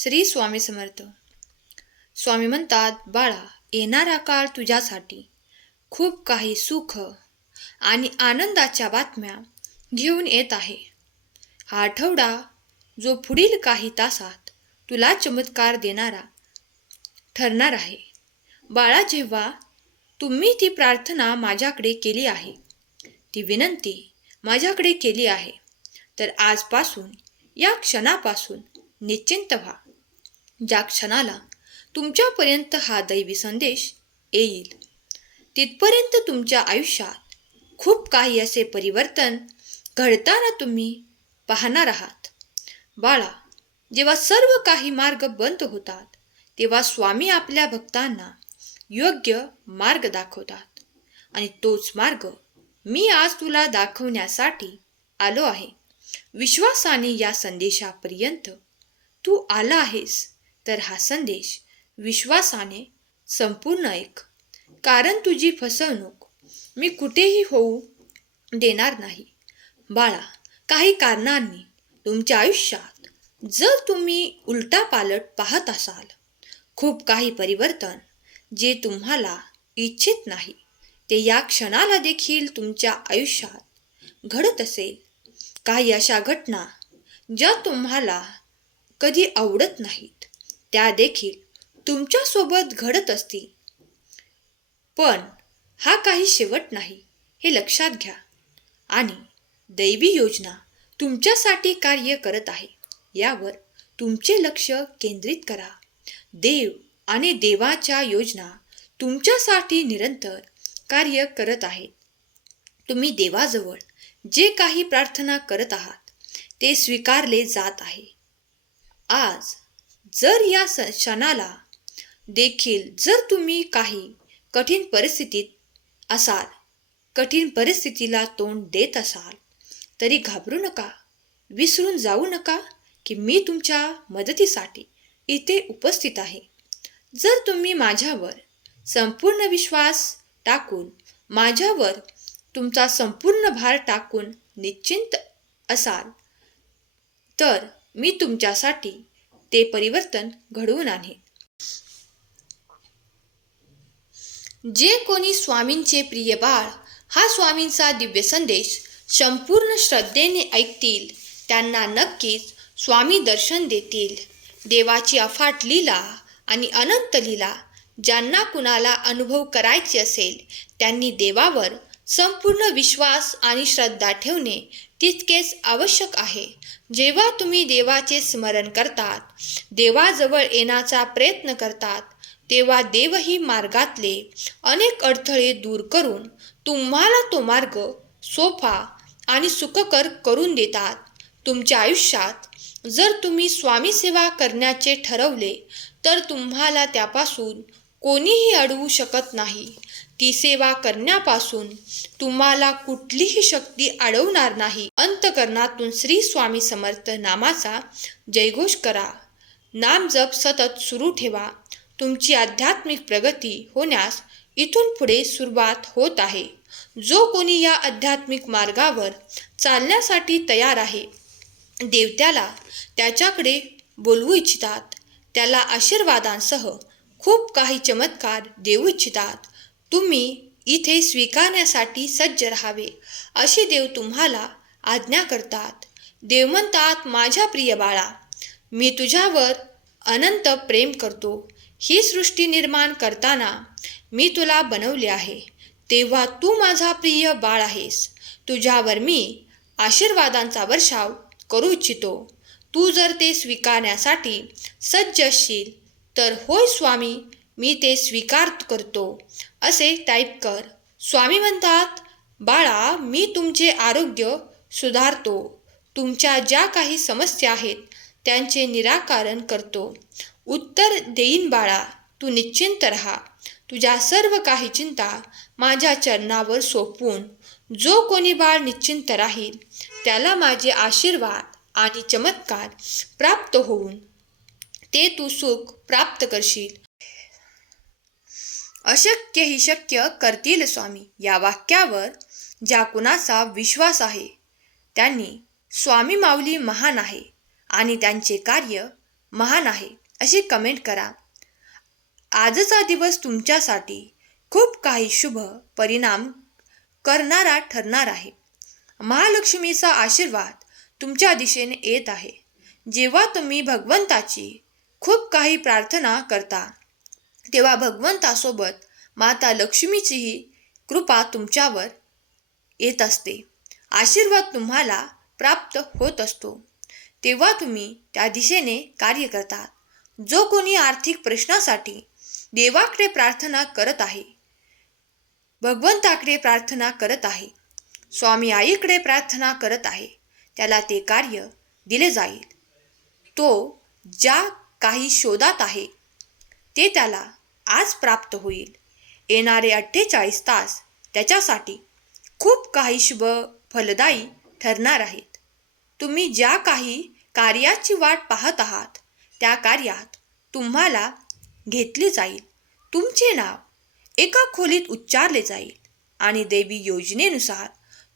श्री स्वामी समर्थ. स्वामी म्हणतात बाळा येणारा काळ तुझ्यासाठी. खूप काही सुख आणि आनंदाच्या बातम्या घेऊन येत आहे. हा आठवडा जो पुढील काही तासात तुला चमत्कार देणारा ठरणार आहे. बाळा जेव्हा तुम्ही ती प्रार्थना माझ्याकडे केली आहे ती विनंती माझ्याकडे केली आहे तर आजपासून या क्षणापासून निश्चिंत व्हा. ज्या क्षणाला तुमच्यापर्यंत हा दैवी संदेश येईल तिथपर्यंत तुमच्या आयुष्यात खूप काही असे परिवर्तन घडताना तुम्ही पाहणार आहात. बाळा जेव्हा सर्व काही मार्ग बंद होतात तेव्हा स्वामी आपल्या भक्तांना योग्य मार्ग दाखवतात. आणि तोच मार्ग मी आज तुला दाखवण्यासाठी आलो आहे. विश्वासाने या संदेशापर्यंत तू आला आहेस. तर हा संदेश विश्वासाने संपूर्ण ऐक कारण तुझी फसवणूक मी कुठेही होऊ देणार नाही. बाळा काही कारणांनी तुमच्या आयुष्यात जर तुम्ही उलटा पालट पाहत असाल खूप काही परिवर्तन जे तुम्हाला इच्छित नाही ते या क्षणाला देखील तुमच्या आयुष्यात घडत असेल. काही अशा घटना ज्या तुम्हाला कधी आवडत नाहीत. त्या देखील तुमच्यासोबत घडत असतील. पण हा काही शेवट नाही हे लक्षात घ्या. आणि दैवी योजना तुमच्यासाठी कार्य करत आहे यावर तुमचे लक्ष केंद्रित करा. देव आणि देवाच्या योजना तुमच्यासाठी निरंतर कार्य करत आहेत. तुम्ही देवाजवळ जे काही प्रार्थना करत आहात ते स्वीकारले जात आहे. आज जर या स क्षणाला देखील जर तुम्ही काही कठीण परिस्थितीत असाल कठीण परिस्थितीला तोंड देत असाल तरी घाबरू नका विसरून जाऊ नका की मी तुमच्या मदतीसाठी इथे उपस्थित आहे. जर तुम्ही माझ्यावर संपूर्ण विश्वास टाकून माझ्यावर तुमचा संपूर्ण भार टाकून निश्चिंत असाल तर मी तुमच्यासाठी ते परिवर्तन घडवून आणेन जे कोणी स्वामींचे प्रिय बाळ हा स्वामींचा दिव्य संदेश संपूर्ण श्रद्धेने ऐकतील त्यांना नक्कीच स्वामी दर्शन देतील. देवाची अफाट लीला आणि अनंत लीला ज्यांना कुणाला अनुभव करायचे असेल त्यांनी देवावर संपूर्ण विश्वास आणि श्रद्धा ठेवणे तितकेच आवश्यक आहे. जेव्हा तुम्ही देवाचे स्मरण करतात देवाजवळ येण्याचा प्रयत्न करतात तेव्हा देवही मार्गातले अनेक अडथळे दूर करून तुम्हाला तो मार्ग सोपा आणि सुखकर करून देतात. तुमच्या आयुष्यात जर तुम्ही स्वामी सेवा करण्याचे ठरवले तर तुम्हाला त्यापासून कोणीही अडवू शकत नाही. ती सेवा करण्यापासून तुम्हाला कुठलीही शक्ती अडवणार नाही. अंतकरणातून श्री स्वामी समर्थ नामाचा जयघोष करा. नाम जप सतत सुरू ठेवा. तुमची आध्यात्मिक प्रगती होण्यास इथून पुढे सुरुवात होत आहे. जो कोणी या आध्यात्मिक मार्गावर चालण्यासाठी तयार आहे देवत्याला त्याच्याकडे बोलवू इच्छितात. त्याला आशीर्वादांसह खूप काही चमत्कार देऊ इच्छितात. तुम्ही इथे स्वीकारण्यासाठी सज्ज राहावे. अशी देव तुम्हाला आज्ञा करतात. देव म्हणतात माझ्या प्रिय बाळा मी तुझ्यावर अनंत प्रेम करतो. ही सृष्टी निर्माण करताना मी तुला बनवले आहे. तेव्हा तू माझा प्रिय बाळ आहेस. तुझ्यावर मी आशीर्वादांचा वर्षाव करू इच्छितो. तू जर ते स्वीकारण्यासाठी सज्ज असशील तर होय स्वामी मी ते स्वीकार करतो. असे टाईप कर. स्वामी म्हणतात बाळा मी तुमचे आरोग्य सुधारतो. तुमच्या ज्या काही समस्या आहेत त्यांचे निराकरण करतो. उत्तर देईन बाळा तू निश्चिंत राहा. तुझ्या सर्व काही चिंता माझ्या चरणावर सोपवून. जो कोणी बाळ निश्चिंत राहील त्याला माझे आशीर्वाद आणि चमत्कार प्राप्त होऊन. ते तू सुख प्राप्त करशील. अशक्य ही शक्य करतील स्वामी. या वाक्यावर ज्या कुणाचा विश्वास आहे त्यांनी स्वामी माऊली महान आहे आणि त्यांचे कार्य महान आहे अशी कमेंट करा. आजचा दिवस तुमच्यासाठी खूप काही शुभ परिणाम करणारा ठरणार आहे. महालक्ष्मीचा आशीर्वाद तुमच्या दिशेने येत आहे. जेव्हा तुम्ही भगवंताची खूप काही प्रार्थना करता तेव्हा भगवंतासोबत माता लक्ष्मीचीही कृपा तुमच्यावर येत असते. आशीर्वाद तुम्हाला प्राप्त होत असतो. तेव्हा तुम्ही त्या दिशेने कार्य करतात जो कोणी आर्थिक प्रश्नासाठी देवाकडे प्रार्थना करत आहे भगवंताकडे प्रार्थना करत आहे स्वामी आईकडे प्रार्थना करत आहे त्याला ते कार्य दिले जाईल. तो ज्या काही शोधात आहे ते त्याला आज प्राप्त होईल. येणारे अठ्ठेचाळीस तास त्याच्यासाठी खूप काही शुभ फलदायी ठरणार आहेत. तुम्ही ज्या काही कार्याची वाट पाहत आहात त्या कार्यात तुम्हाला घेतले जाईल. तुमचे नाव एका खोलीत उच्चारले जाईल आणि देवी योजनेनुसार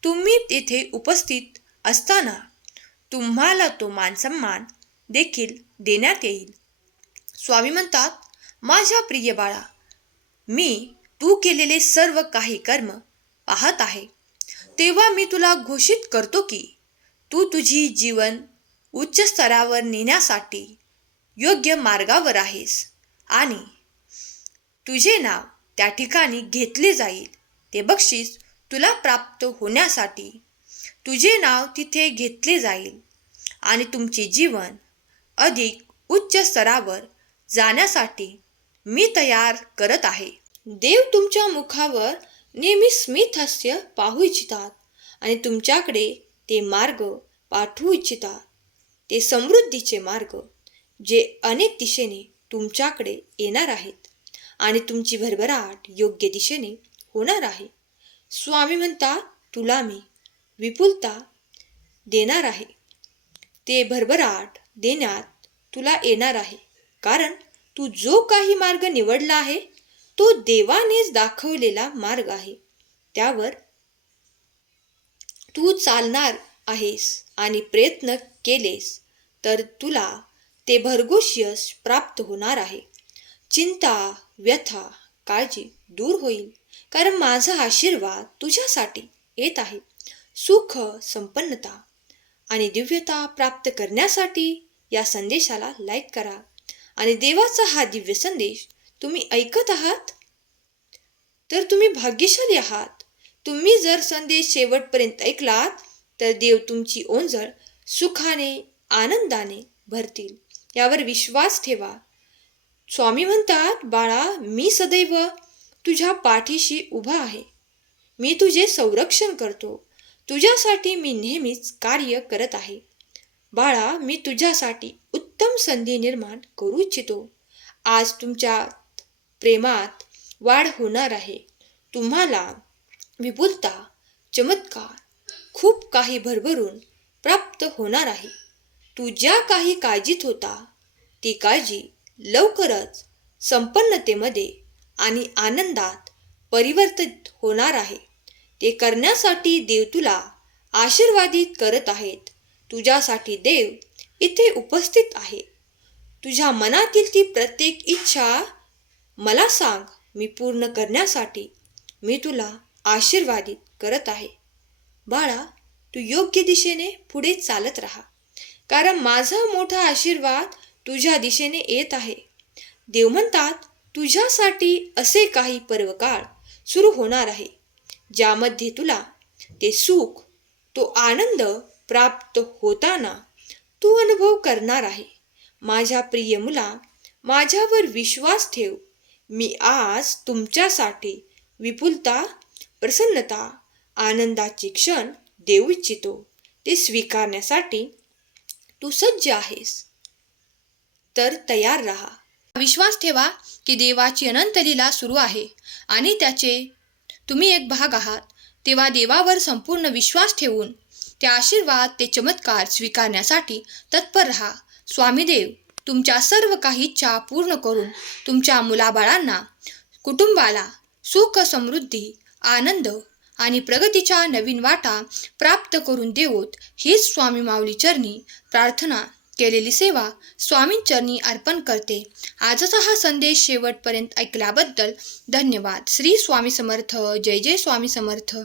तुम्ही तेथे उपस्थित असताना तुम्हाला तो मानसन्मान देखील देण्यात येईल. स्वामी म्हणतात माझ्या प्रिय बाळा मी तू केलेले सर्व काही कर्म पाहत आहे. तेव्हा मी तुला घोषित करतो की तू तुझी जीवन उच्च स्तरावर नेण्यासाठी योग्य मार्गावर आहेस आणि तुझे नाव त्या ठिकाणी घेतले जाईल. ते बक्षीस तुला प्राप्त होण्यासाठी तुझे नाव तिथे घेतले जाईल आणि तुमचे जीवन अधिक उच्च स्तरावर जाण्यासाठी मी तयार करत आहे. देव तुमच्या मुखावर नेहमी स्मित हास्य पाहू इच्छितात आणि तुमच्याकडे ते मार्ग पाठवू इच्छितात. ते समृद्धीचे मार्ग जे अनेक दिशेने तुमच्याकडे येणार आहेत आणि तुमची भरभराट योग्य दिशेने होणार आहे. स्वामी म्हणता तुला मी विपुलता देणार आहे. ते भरभराट देण्यात तुला येणार आहे. कारण तू जो काही मार्ग निवडला आहे तो देवानेच दाखवलेला मार्ग आहे. त्यावर तू चालणार आहेस आणि प्रयत्न केलेस तर तुला ते भरघोस यश प्राप्त होणार आहे. चिंता व्यथा काळजी दूर होईल कारण माझा आशीर्वाद तुझ्यासाठी येत आहे. सुख संपन्नता आणि दिव्यता प्राप्त करण्यासाठी या संदेशाला लाईक करा. आणि देवाचा हा दिव्य संदेश तुम्ही ऐकत आहात? तर तुम्ही भाग्यशाली आहात. तुम्ही जर संदेश शेवटपर्यंत ऐकलात तर देव तुमची ओंजळ सुखाने आनंदाने भरतील. यावर विश्वास ठेवा. स्वामी म्हणतात बाळा मी सदैव तुझ्या पाठीशी उभा आहे. मी तुझे संरक्षण करतो. तुझ्यासाठी मी नेहमीच कार्य करत आहे. बाळा मी तुझ्यासाठी उत्तम संधी निर्माण करू इच्छितो. आज तुमच्या प्रेमात वाढ होणार आहे. तुम्हाला विपुलता चमत्कार खूप काही भरभरून प्राप्त होणार आहे. तू ज्या काही काळजीत होता ती काळजी लवकरच संपन्नतेमध्ये आणि आनंदात परिवर्तित होणार आहे. ते करण्यासाठी देव तुला आशीर्वादित करत आहेत. तुझ्यासाठी देव इथे उपस्थित आहे. तुझ्या मनातील ती प्रत्येक इच्छा मला सांग मी पूर्ण करण्यासाठी मी तुला आशीर्वादित करत आहे. बाळा तू योग्य दिशेने पुढे चालत राहा. कारण माझा मोठा आशीर्वाद तुझ्या दिशेने येत आहे. देव म्हणतात तुझ्यासाठी असे काही पर्वकाळ सुरू होणार आहे ज्यामध्ये तुला ते सुख तो आनंद प्राप्त होताना तू अनुभव करणार आहे. माझ्या प्रिय मुला माझ्यावर विश्वास ठेव. मी आज तुमच्यासाठी विपुलता प्रसन्नता आनंदाचे क्षण देऊ इच्छितो. ते स्वीकारण्यासाठी तू सज्ज आहेस. तर तयार राहा. विश्वास ठेवा की देवाची अनंत लीला सुरू आहे आणि त्याचे तुम्ही एक भाग आहात. तेव्हा देवावर संपूर्ण विश्वास ठेवून ते आशीर्वाद ते चमत्कार स्वीकारण्यासाठी तत्पर राहा. स्वामीदेव तुमच्या सर्व काही इच्छा पूर्ण करून तुमच्या मुलाबाळांना कुटुंबाला सुख समृद्धी आनंद आणि प्रगतीच्या नवीन वाटा प्राप्त करून देवोत हीच स्वामी माऊली चरणी प्रार्थना केलेली सेवा स्वामींचरणी अर्पण करते. आजचा हा संदेश शेवटपर्यंत ऐकल्याबद्दल धन्यवाद. श्री स्वामी समर्थ. जय जय स्वामी समर्थ.